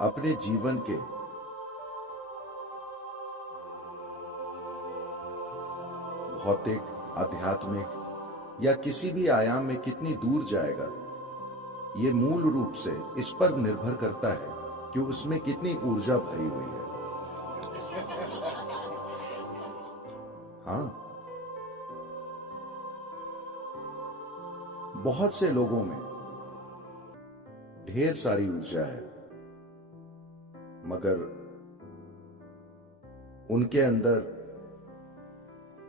अपने जीवन के भौतिक, आध्यात्मिक या किसी भी आयाम में कितनी दूर जाएगा, ये मूल रूप से इस पर निर्भर करता है कि उसमें कितनी ऊर्जा भरी हुई है। हाँ, बहुत से लोगों में ढेर सारी ऊर्जा है, मगर उनके अंदर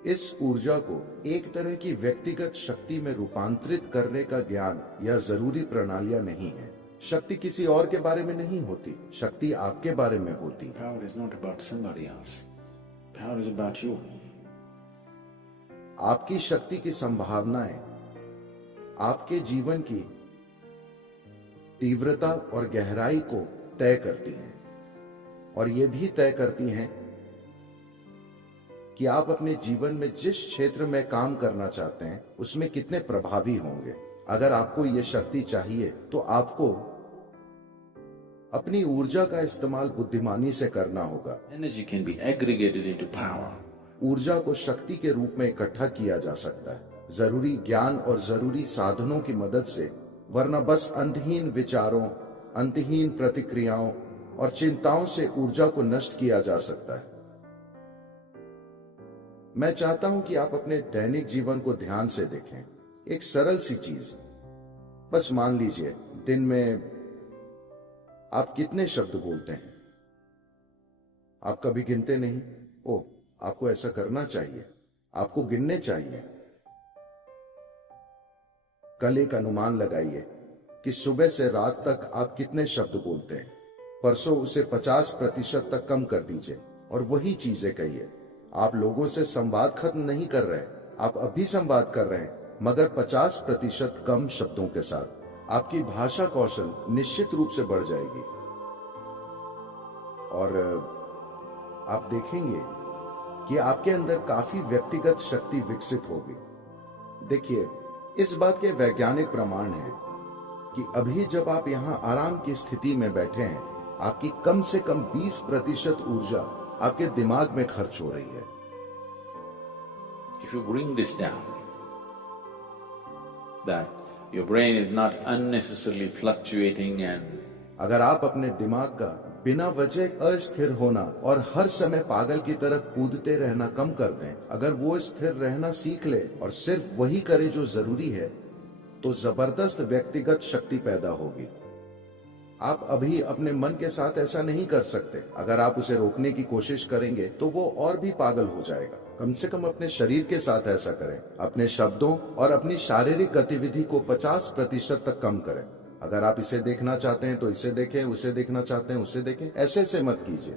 इस ऊर्जा को एक तरह की व्यक्तिगत शक्ति में रूपांतरित करने का ज्ञान या जरूरी प्रणालियां नहीं है। शक्ति किसी और के बारे में नहीं होती, शक्ति आपके बारे में होती। Power is not about somebody else. Power is about you. आपकी शक्ति की संभावनाएं आपके जीवन की तीव्रता और गहराई को तय करती हैं, और ये भी तय करती हैं कि आप अपने जीवन में जिस क्षेत्र में काम करना चाहते हैं उसमें कितने प्रभावी होंगे। अगर आपको यह शक्ति चाहिए तो आपको अपनी ऊर्जा का इस्तेमाल बुद्धिमानी से करना होगा। Energy can be aggregated into power. ऊर्जा को शक्ति के रूप में इकट्ठा किया जा सकता है, जरूरी ज्ञान और जरूरी साधनों की मदद से, वरना बस अंतहीन विचारों, अंतहीन प्रतिक्रियाओं और चिंताओं से ऊर्जा को नष्ट किया जा सकता है। मैं चाहता हूं कि आप अपने दैनिक जीवन को ध्यान से देखें। एक सरल सी चीज, बस मान लीजिए दिन में आप कितने शब्द बोलते हैं। आप कभी गिनते नहीं। ओह, आपको ऐसा करना चाहिए, आपको गिनने चाहिए। कल एक अनुमान लगाइए कि सुबह से रात तक आप कितने शब्द बोलते हैं। परसों उसे 50% तक कम कर दीजिए और वही चीजें कहिए। आप लोगों से संवाद खत्म नहीं कर रहे, आप अभी संवाद कर रहे हैं, मगर 50% कम शब्दों के साथ। आपकी भाषा कौशल निश्चित रूप से बढ़ जाएगी और आप देखेंगे कि आपके अंदर काफी व्यक्तिगत शक्ति विकसित होगी। देखिए, इस बात के वैज्ञानिक प्रमाण हैं कि अभी जब आप यहां आराम की स्थिति में बैठे हैं, आपकी कम से कम 20% ऊर्जा आपके दिमाग में खर्च हो रही है। If you bring this down, that your brain is not unnecessarily fluctuating and अगर आप अपने दिमाग का बिना वजह अस्थिर होना और हर समय पागल की तरह कूदते रहना कम कर दें, अगर वो स्थिर रहना सीख ले और सिर्फ वही करे जो जरूरी है, तो जबरदस्त व्यक्तिगत शक्ति पैदा होगी। आप अभी अपने मन के साथ ऐसा नहीं कर सकते। अगर आप उसे रोकने की कोशिश करेंगे तो वो और भी पागल हो जाएगा। कम से कम अपने शरीर के साथ ऐसा करें। अपने शब्दों और अपनी शारीरिक गतिविधि को 50% तक कम करें। अगर आप इसे देखना चाहते हैं तो इसे देखें, उसे देखना चाहते हैं उसे देखें, ऐसे मत कीजिए।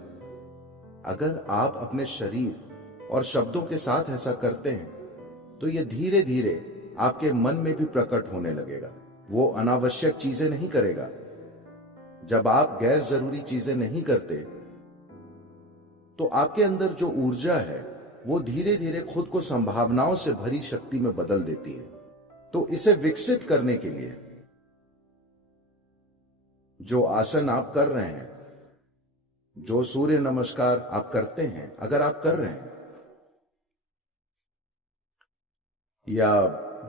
अगर आप अपने शरीर और शब्दों के साथ ऐसा करते हैं तो ये धीरे धीरे आपके मन में भी प्रकट होने लगेगा। वो अनावश्यक चीजें नहीं करेगा। जब आप गैर जरूरी चीजें नहीं करते तो आपके अंदर जो ऊर्जा है वो धीरे धीरे खुद को संभावनाओं से भरी शक्ति में बदल देती है। तो इसे विकसित करने के लिए जो आसन आप कर रहे हैं, जो सूर्य नमस्कार आप करते हैं, अगर आप कर रहे हैं, या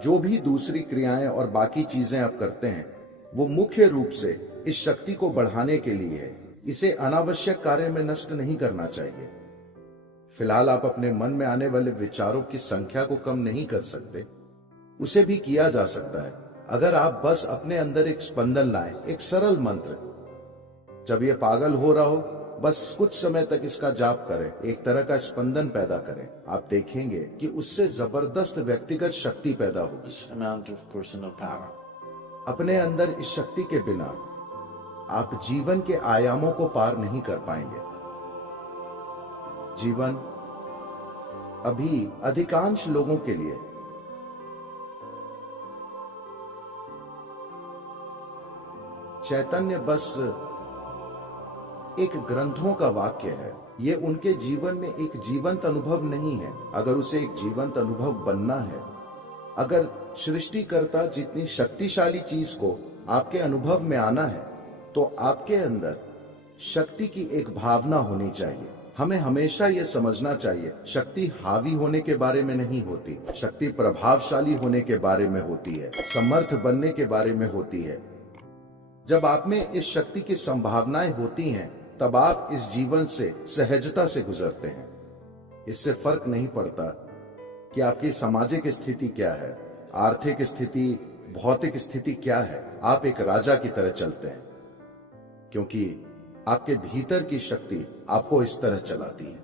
जो भी दूसरी क्रियाएं और बाकी चीजें आप करते हैं, वो मुख्य रूप से इस शक्ति को बढ़ाने के लिए है। इसे अनावश्यक कार्य में नष्ट नहीं करना चाहिए। फिलहाल आप अपने मन में आने वाले विचारों की संख्या को कम नहीं कर सकते, उसे भी किया जा सकता है अगर आप बस अपने अंदर एक स्पंदन लाएं, एक सरल मंत्र। जब यह पागल हो रहा हो, बस कुछ समय तक इसका जाप करें, एक तरह का स्पंदन पैदा करें। आप देखेंगे कि उससे जबरदस्त व्यक्तिगत शक्ति पैदा होगी। amount of personal power. अपने अंदर इस शक्ति के बिना आप जीवन के आयामों को पार नहीं कर पाएंगे। जीवन अभी अधिकांश लोगों के लिए चैतन्य बस एक ग्रंथों का वाक्य है। ये उनके जीवन में एक जीवंत अनुभव नहीं है। अगर उसे एक जीवंत अनुभव बनना है, अगर सृष्टिकर्ता जितनी शक्तिशाली चीज को आपके अनुभव में आना है, तो आपके अंदर शक्ति की एक भावना होनी चाहिए। हमें हमेशा ये समझना चाहिए, शक्ति हावी होने के बारे में नहीं होती, शक्ति प्रभावशाली होने के बारे में होती है, समर्थ बनने के बारे में होती है। जब आप में इस शक्ति की संभावनाएं होती हैं, तब आप इस जीवन से सहजता से गुजरते हैं। इससे फर्क नहीं पड़ता कि आपकी सामाजिक स्थिति क्या है, आर्थिक स्थिति, भौतिक स्थिति क्या है, आप एक राजा की तरह चलते हैं, क्योंकि आपके भीतर की शक्ति आपको इस तरह चलाती है।